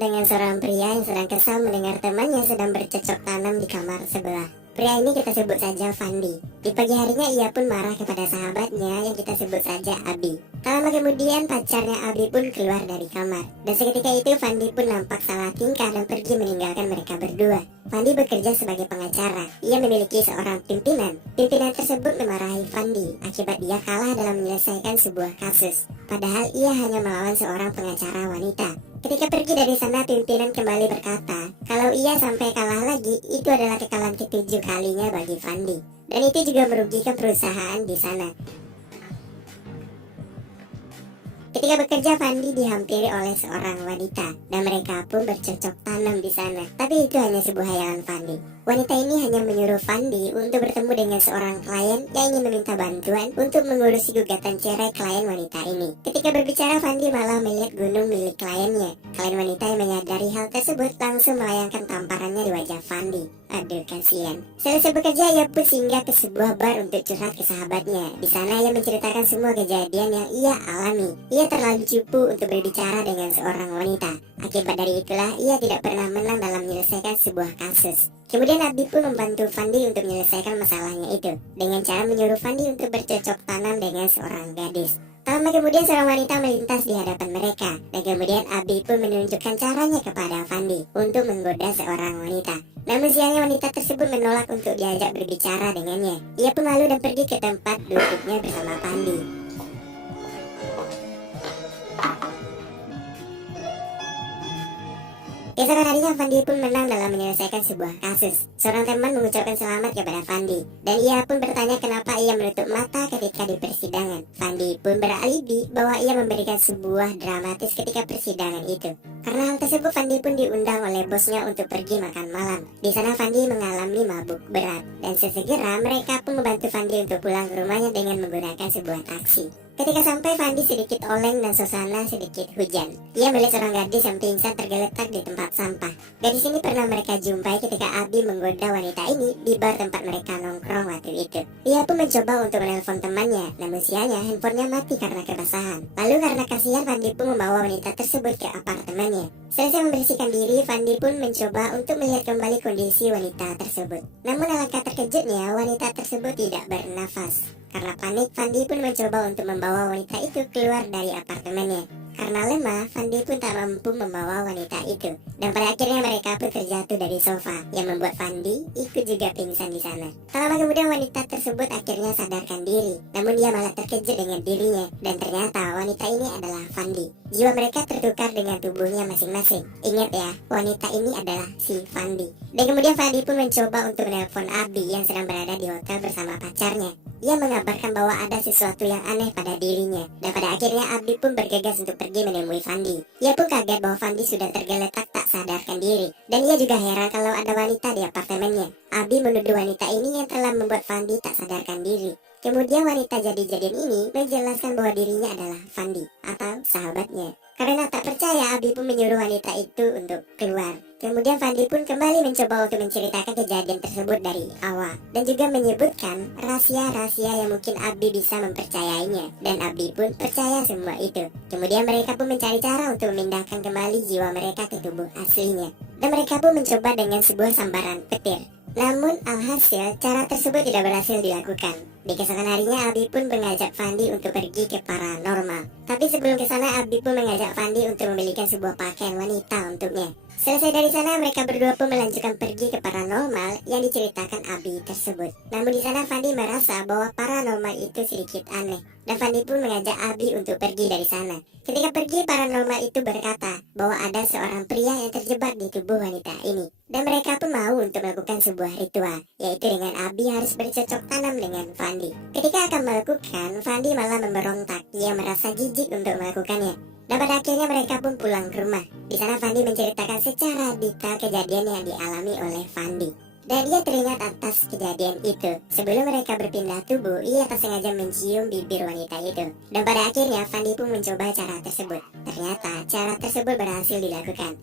dengan seorang pria yang sedang kesal mendengar temannya sedang bercocok tanam di kamar sebelah. Pria ini kita sebut saja Fandi. Di pagi harinya ia pun marah kepada sahabatnya yang kita sebut saja Abi. Tak lama kemudian pacarnya Abi pun keluar dari kamar. Dan seketika itu Fandi pun nampak salah tingkah dan pergi meninggalkan mereka berdua. Fandi bekerja sebagai pengacara. Ia memiliki seorang pimpinan. Pimpinan tersebut memarahi Fandi akibat dia kalah dalam menyelesaikan sebuah kasus. Padahal ia hanya melawan seorang pengacara wanita. Ketika pergi dari sana, pimpinan kembali berkata, kalau ia sampai kalah lagi, itu adalah kekalahan ke-7 kalinya bagi Fandi. Dan itu juga merugikan perusahaan di sana. Ketika bekerja, Fandi dihampiri oleh seorang wanita dan mereka pun bercocok tanam di sana. Tapi itu hanya sebuah hayalan Fandi. Wanita ini hanya menyuruh Fandi untuk bertemu dengan seorang klien yang ingin meminta bantuan untuk mengurusi gugatan cerai klien wanita ini. Ketika berbicara, Fandi malah melihat gunung milik kliennya. Klien wanita yang menyadari hal tersebut langsung melayangkan tamparannya di wajah Fandi. Aduh, kasihan. Selesai bekerja, ia pun singgah ke sebuah bar untuk curhat ke sahabatnya. Di sana ia menceritakan semua kejadian yang ia alami. Ia terlalu cupu untuk berbicara dengan seorang wanita. Akibat dari itulah ia tidak pernah menang dalam menyelesaikan sebuah kasus. Kemudian Abi pun membantu Fandi untuk menyelesaikan masalahnya itu dengan cara menyuruh Fandi untuk bercocok tanam dengan seorang gadis. Tak lama kemudian seorang wanita melintas di hadapan mereka dan kemudian Abi pun menunjukkan caranya kepada Fandi untuk menggoda seorang wanita. Namun sialnya wanita tersebut menolak untuk diajak berbicara dengannya. Ia pun malu dan pergi ke tempat duduknya bersama Fandi. Keesokan harinya Fandi pun menang dalam menyelesaikan sebuah kasus. Seorang teman mengucapkan selamat kepada Fandi dan ia pun bertanya kenapa ia menutup mata ketika di persidangan. Fandi pun beralibi bahwa ia memberikan sebuah dramatis ketika persidangan itu. Karena hal tersebut Fandi pun diundang oleh bosnya untuk pergi makan malam. Di sana Fandi mengalami mabuk berat dan sesegera mereka pun membantu Fandi untuk pulang ke rumahnya dengan menggunakan sebuah taksi. Ketika sampai, Fandi sedikit oleng dan suasana sedikit hujan. Ia melihat seorang gadis yang pingsan tergeletak di tempat sampah. Gadis ini pernah mereka jumpai ketika Abi menggoda wanita ini di bar tempat mereka nongkrong waktu itu. Ia pun mencoba untuk menelpon temannya, namun sialnya handphonenya mati karena kebasahan. Lalu karena kasihan, Fandi pun membawa wanita tersebut ke apartemennya. Selesai membersihkan diri, Fandi pun mencoba untuk melihat kembali kondisi wanita tersebut. Namun alangkah terkejutnya, wanita tersebut tidak bernafas. Karena panik, Fandi pun mencoba untuk membawa wanita itu keluar dari apartemennya. Karena lemah, Fandi pun tak mampu membawa wanita itu. Dan pada akhirnya mereka pun terjatuh dari sofa, yang membuat Fandi ikut juga pingsan di sana. Tak lama kemudian wanita tersebut akhirnya sadarkan diri. Namun dia malah terkejut dengan dirinya. Dan ternyata wanita ini adalah Fandi. Jiwa mereka tertukar dengan tubuhnya masing-masing. Ingat ya, wanita ini adalah si Fandi. Dan kemudian Fandi pun mencoba untuk menelpon Abi yang sedang berada di hotel bersama pacarnya. Ia mengabarkan bahwa ada sesuatu yang aneh pada dirinya. Dan pada akhirnya Abi pun bergegas untuk pergi menemui Fandi. Ia pun kaget bahwa Fandi sudah tergeletak tak sadarkan diri. Dan ia juga heran kalau ada wanita di apartemennya. Abi menuduh wanita ini yang telah membuat Fandi tak sadarkan diri. Kemudian wanita jadi-jadian ini menjelaskan bahwa dirinya adalah Fandi atau sahabatnya. Karena tak percaya, Abi pun menyuruh wanita itu untuk keluar. Kemudian Fandi pun kembali mencoba untuk menceritakan kejadian tersebut dari awal. Dan juga menyebutkan rahasia-rahasia yang mungkin Abi bisa mempercayainya. Dan Abi pun percaya semua itu. Kemudian mereka pun mencari cara untuk memindahkan kembali jiwa mereka ke tubuh aslinya. Dan mereka pun mencoba dengan sebuah sambaran petir. Namun alhasil cara tersebut tidak berhasil dilakukan. Di keesokan harinya Abi pun mengajak Fandi untuk pergi ke paranormal. Tapi sebelum ke sana Abi pun mengajak Fandi untuk membelikan sebuah pakaian wanita untuknya. Selesai dari sana mereka berdua pun melanjutkan pergi ke paranormal yang diceritakan Abi tersebut. Namun di sana Fandi merasa bahwa paranormal itu sedikit aneh. Dan Fandi pun mengajak Abi untuk pergi dari sana. Ketika pergi, paranormal itu berkata bahwa ada seorang pria yang terjebak di tubuh wanita ini. Dan mereka pun mau untuk melakukan sebuah ritual, yaitu dengan Abi harus bercocok tanam dengan Fandi. Ketika akan melakukan, Fandi malah memberontak. Ia merasa jijik untuk melakukannya. Dan pada akhirnya mereka pun pulang ke rumah. Di sana Fandi menceritakan secara detail kejadian yang dialami oleh Fandi. Dan ia teringat atas kejadian itu. Sebelum mereka berpindah tubuh, ia tak sengaja mencium bibir wanita itu. Dan pada akhirnya Fandi pun mencoba cara tersebut. Ternyata cara tersebut berhasil dilakukan.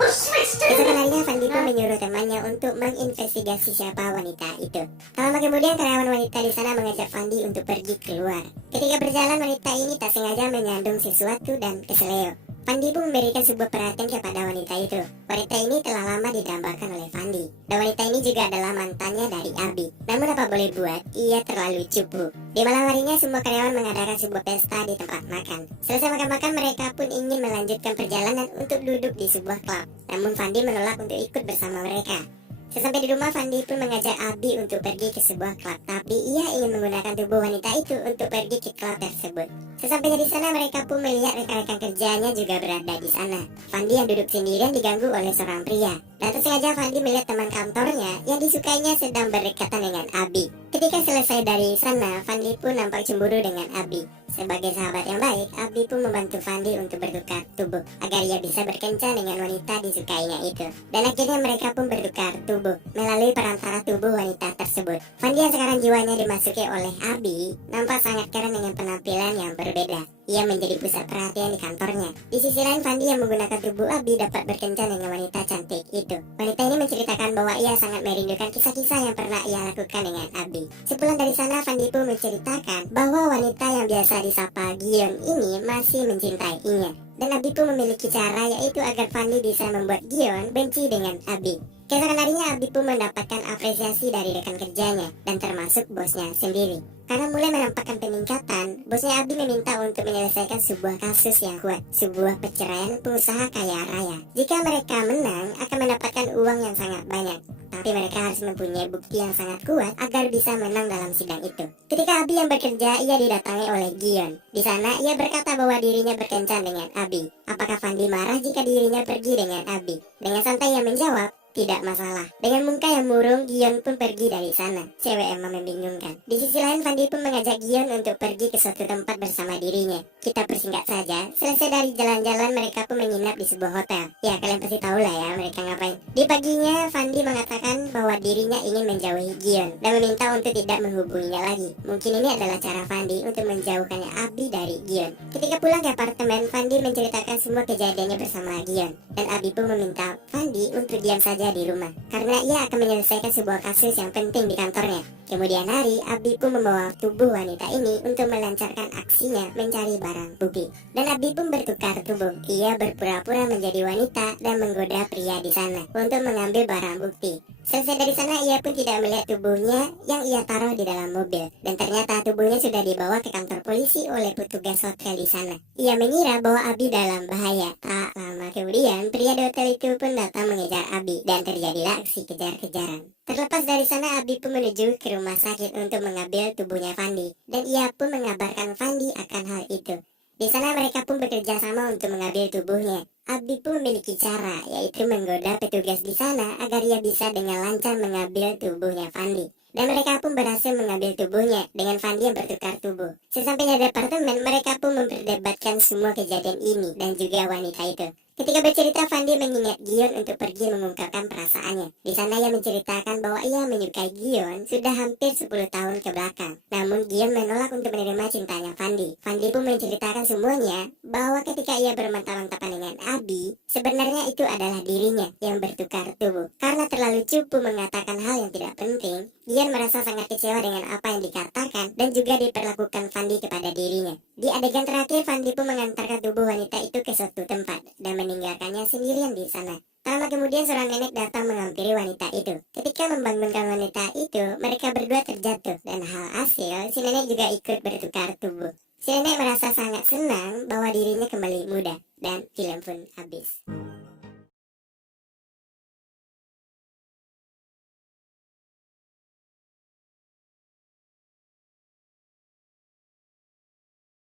Keesokan harinya, Fandi pun menyuruh temannya untuk menginvestigasi siapa wanita itu. Tak lama kemudian, karyawan wanita di sana mengajak Fandi untuk pergi keluar. Ketika berjalan, wanita ini tak sengaja menyandung sesuatu dan keseleo. Fandi pun memberikan sebuah perhatian kepada wanita itu. Wanita ini telah lama didambakan oleh Fandi, dan wanita ini juga adalah mantannya dari Abi. Namun apa boleh buat, ia terlalu cupu. Di malam harinya, semua karyawan mengadakan sebuah pesta di tempat makan. Selesai makan-makan, mereka pun ingin melanjutkan perjalanan untuk duduk di sebuah klub. Namun Fandi menolak untuk ikut bersama mereka. Sesampai di rumah, Fandi pun mengajak Abi untuk pergi ke sebuah klub, tapi ia ingin menggunakan tubuh wanita itu untuk pergi ke klub tersebut. Sesampainya di sana, mereka pun melihat rekan-rekan kerjanya juga berada di sana. Fandi yang duduk sendirian diganggu oleh seorang pria, dan tersengaja Fandi melihat teman kantornya yang disukainya sedang berdekatan dengan Abi. Ketika selesai dari sana, Fandi pun nampak cemburu dengan Abi. Sebagai sahabat yang baik, Abi pun membantu Fandi untuk bertukar tubuh agar ia bisa berkencan dengan wanita disukainya itu. Dan akhirnya mereka pun bertukar tubuh melalui perantara tubuh wanita tersebut. Fandi yang sekarang jiwanya dimasuki oleh Abi nampak sangat keren dengan penampilan yang berbeda. Ia menjadi pusat perhatian di kantornya. Di sisi lain, Fandi yang menggunakan tubuh Abi dapat berkencan dengan wanita cantik itu. Wanita ini menceritakan bahwa ia sangat merindukan kisah-kisah yang pernah ia lakukan dengan Abi. Sepulang dari sana, Fandi pun menceritakan bahwa wanita yang biasa disapa Gion ini masih mencintainya. Dan Abi pun memiliki cara, yaitu agar Fandi bisa membuat Gion benci dengan Abi. Keesokan harinya, Abi pun mendapatkan apresiasi dari rekan kerjanya dan termasuk bosnya sendiri. Karena mulai menampakkan peningkatan, bosnya Abi meminta untuk menyelesaikan sebuah kasus yang kuat, sebuah perceraian pengusaha kaya raya. Jika mereka menang, akan mendapatkan uang yang sangat banyak. Tapi mereka harus mempunyai bukti yang sangat kuat agar bisa menang dalam sidang itu. Ketika Abi yang bekerja, ia didatangi oleh Gion. Di sana, ia berkata bahwa dirinya berkencan dengan Abi. Apakah Fandi marah jika dirinya pergi dengan Abi? Dengan santai ia menjawab, tidak masalah. Dengan muka yang murung, Gion pun pergi dari sana. Cewek emang membingungkan. Di sisi lain, Fandi pun mengajak Gion untuk pergi ke suatu tempat bersama dirinya. Kita persingkat saja, selesai dari jalan-jalan, mereka pun menginap di sebuah hotel. Ya, kalian pasti tahu lah ya mereka ngapain. Di paginya, Fandi mengatakan bahwa dirinya ingin menjauhi Gion dan meminta untuk tidak menghubunginya lagi. Mungkin ini adalah cara Fandi untuk menjauhkannya Abi dari Gion. Ketika pulang ke apartemen, Fandi menceritakan semua kejadiannya bersama Gion. Dan Abi pun meminta Fandi untuk diam saja di rumah, karena ia akan menyelesaikan sebuah kasus yang penting di kantornya. Kemudian hari, Abi pun membawa tubuh wanita ini untuk melancarkan aksinya mencari barang bukti. Dan Abi pun bertukar tubuh. Ia berpura-pura menjadi wanita dan menggoda pria di sana untuk mengambil barang bukti. Selesai dari sana, ia pun tidak melihat tubuhnya yang ia taruh di dalam mobil. Dan ternyata tubuhnya sudah dibawa ke kantor polisi oleh petugas hotel di sana. Ia mengira bahwa Abi dalam bahaya. Tak lama kemudian, pria di hotel itu pun datang mengejar Abi dan terjadilah aksi kejar-kejaran. Terlepas dari sana, Abi pun menuju ke rumah sakit untuk mengambil tubuhnya Fandi. Dan ia pun mengabarkan Fandi akan hal itu. Di sana mereka pun bekerja sama untuk mengambil tubuhnya. Abi pun memiliki cara, yaitu menggoda petugas di sana agar ia bisa dengan lancar mengambil tubuhnya Fandi. Dan mereka pun berhasil mengambil tubuhnya dengan Fandi yang bertukar tubuh. Sesampainya di apartemen, mereka pun memperdebatkan semua kejadian ini dan juga wanita itu. Ketika bercerita, Fandi mengingat Gion untuk pergi mengungkapkan perasaannya. Di sana ia menceritakan bahwa ia menyukai Gion sudah hampir 10 tahun ke belakang. Namun Gion menolak untuk menerima cintanya Fandi. Fandi pun menceritakan semuanya bahwa ketika ia bermantap-mantapan dengan Abi, sebenarnya itu adalah dirinya yang bertukar tubuh. Karena terlalu cupu mengatakan hal yang tidak penting, Gion merasa sangat kecewa dengan apa yang dikatakan dan juga diperlakukan Fandi kepada dirinya. Di adegan terakhir, Fandi pun mengantarkan tubuh wanita itu ke suatu tempat dan meninggalkannya sendirian di sana. Tak lama kemudian seorang nenek datang menghampiri wanita itu. Ketika membangunkan wanita itu, mereka berdua terjatuh dan hasil si nenek juga ikut bertukar tubuh. Si nenek merasa sangat senang bahwa dirinya kembali muda dan film pun habis.